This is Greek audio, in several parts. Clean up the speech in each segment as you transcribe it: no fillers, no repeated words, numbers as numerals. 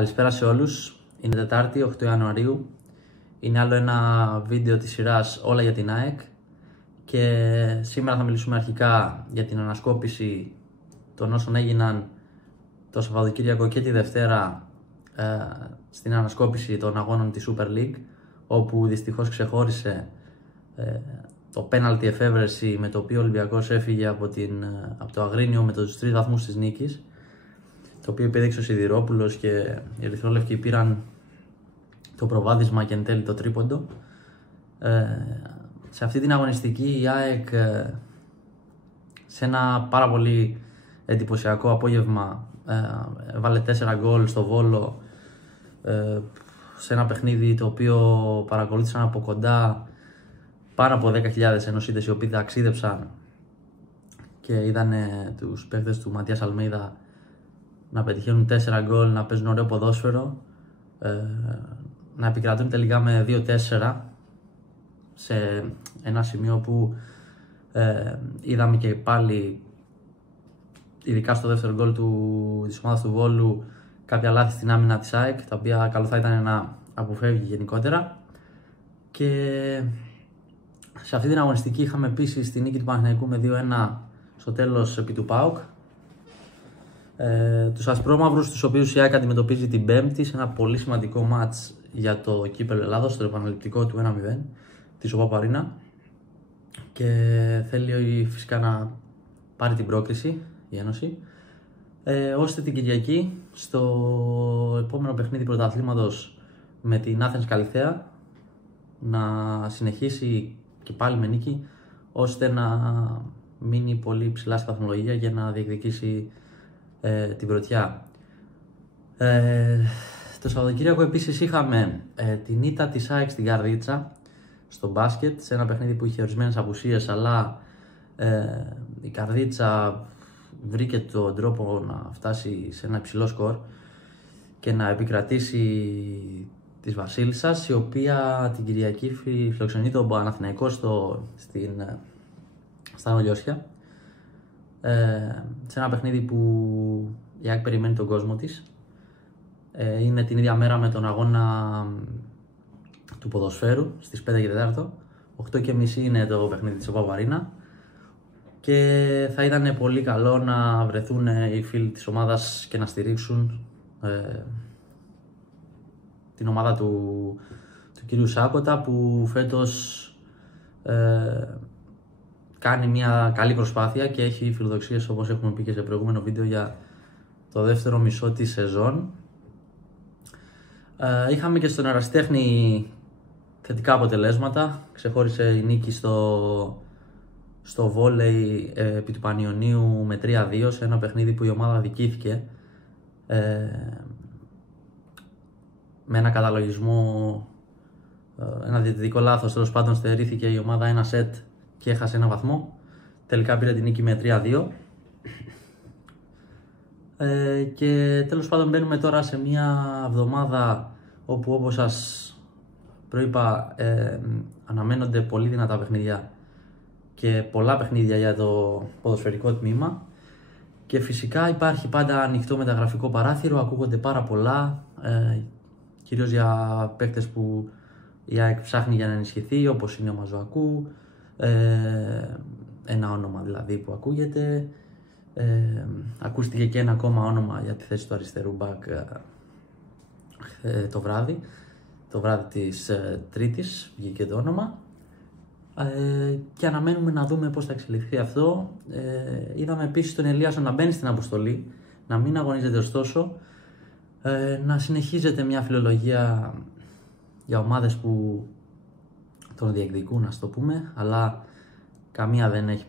Καλησπέρα σε όλους. Είναι Τετάρτη, 8 Ιανουαρίου. Είναι άλλο ένα βίντεο της σειράς Όλα για την ΑΕΚ. Και σήμερα θα μιλήσουμε αρχικά για την ανασκόπηση των όσων έγιναν το Σαββατοκύριακο και τη Δευτέρα στην ανασκόπηση των αγώνων της Super League, όπου δυστυχώς ξεχώρισε το πέναλτι εφεύρεση με το οποίο ο Ολυμπιακός έφυγε από το Αγρίνιο με τους 3 βαθμούς της νίκης, το οποίο επέδειξε ο Σιδηρόπουλος και οι Ερυθρόλευκοι πήραν το προβάδισμα και εν τέλει το τρίποντο. Σε αυτή την αγωνιστική η ΑΕΚ σε ένα πάρα πολύ εντυπωσιακό απόγευμα βάλε 4 γκολ στο Βόλο, σε ένα παιχνίδι το οποίο παρακολούθησαν από κοντά πάνω από 10.000 ενωσίτες, οι οποίοι ταξίδεψαν και είδαν τους παίκτες του Ματίας Αλμέιδα να πετυχαίνουν 4 γκολ, να παίζουν ωραίο ποδόσφαιρο, να επικρατούν τελικά με 2-4 σε ένα σημείο που είδαμε και πάλι, ειδικά στο δεύτερο γκολ της ομάδας του Βόλου, κάποια λάθη στην άμυνα της ΑΕΚ, τα οποία καλό θα ήταν να αποφεύγει γενικότερα. Και σε αυτή την αγωνιστική είχαμε επίσης τη νίκη του Παναθηναϊκού με 2-1 στο τέλος επί του ΠΑΟΚ. Τους ασπρόμαυρους, τους οποίους η ΑΕΚ αντιμετωπίζει την Πέμπτη σε ένα πολύ σημαντικό μάτς για το Κύπελλο Ελλάδος, στο επαναληπτικό του 1-0 της ΟΠΑΠ Αρίνα, και θέλει φυσικά να πάρει την πρόκριση η Ένωση, ώστε την Κυριακή στο επόμενο παιχνίδι πρωταθλήματος με την Athens Καλιθέα να συνεχίσει και πάλι με νίκη, ώστε να μείνει πολύ ψηλά στη βαθμολογία και να διεκδικήσει την πρωτιά. Το Σαββατοκύριακο επίσης είχαμε την ήττα της ΑΕΚ στην Καρδίτσα στο μπάσκετ, σε ένα παιχνίδι που είχε ορισμένες απουσίες, αλλά η Καρδίτσα βρήκε τον τρόπο να φτάσει σε ένα υψηλό σκορ και να επικρατήσει της Βασίλισσας, η οποία την Κυριακή φιλοξενεί τον Παναθηναϊκό στα Νολιώσια, σε ένα παιχνίδι που η ΑΕΚ περιμένει τον κόσμο της. Είναι την ίδια μέρα με τον αγώνα του ποδοσφαίρου στις 5 και 4, 8:30 είναι το παιχνίδι της ΟΠΑΠ Αρίνα, και θα ήταν πολύ καλό να βρεθούν οι φίλοι της ομάδας και να στηρίξουν την ομάδα του κυρίου Σάκοτα, που φέτος κάνει μια καλή προσπάθεια και έχει φιλοδοξίες, όπως έχουμε πει και σε προηγούμενο βίντεο, για το δεύτερο μισό της σεζόν. Είχαμε και στον Ερασιτέχνη θετικά αποτελέσματα. Ξεχώρισε η νίκη στο βόλεϊ επί του Πανιωνίου με 3-2, σε ένα παιχνίδι που η ομάδα δικήθηκε με ένα καταλογισμό, ένα διαιτητικό λάθος, τέλος πάντων στερήθηκε η ομάδα ένα σετ και έχασε ένα βαθμό. Τελικά πήρε την νίκη με 3-2. Και τέλος πάντων μπαίνουμε τώρα σε μια εβδομάδα όπου, όπως σας προείπα, αναμένονται πολύ δυνατά παιχνίδια και πολλά παιχνίδια για το ποδοσφαιρικό τμήμα, και φυσικά υπάρχει πάντα ανοιχτό μεταγραφικό παράθυρο. Ακούγονται πάρα πολλά, κυρίως για παίκτες που η ΑΕΚ ψάχνει για να ενισχυθεί, όπως είναι ο Μαζοακού, ένα όνομα δηλαδή που ακούγεται. Ακούστηκε και ένα ακόμα όνομα για τη θέση του αριστερού μπακ το βράδυ της Τρίτης βγήκε το όνομα, και αναμένουμε να δούμε πώς θα εξελιχθεί αυτό. Είδαμε επίσης τον Ελίασον να μπαίνει στην αποστολή, να μην αγωνίζεται ωστόσο, να συνεχίζεται μια φιλολογία για ομάδες που τον διεκδικούν, ας το πούμε, αλλά καμία δεν έχει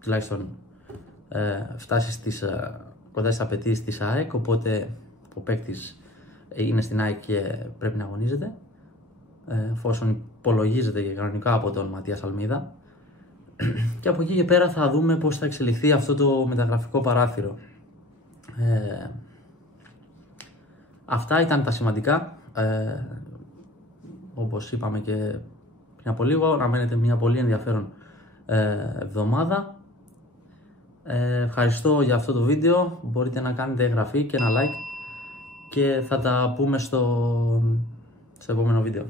τουλάχιστον φτάσει κοντά στις απαιτήσεις της ΑΕΚ, οπότε ο παίκτης είναι στην ΑΕΚ και πρέπει να αγωνίζεται, εφόσον υπολογίζεται και κανονικά από τον Ματίας Αλμέιδα. Και από εκεί και πέρα θα δούμε πώς θα εξελιχθεί αυτό το μεταγραφικό παράθυρο. Αυτά ήταν τα σημαντικά. Όπως είπαμε και πριν από λίγο, αναμένεται μια πολύ ενδιαφέρον εβδομάδα. Ευχαριστώ για αυτό το βίντεο. Μπορείτε να κάνετε εγγραφή και ένα like, και θα τα πούμε στο επόμενο βίντεο.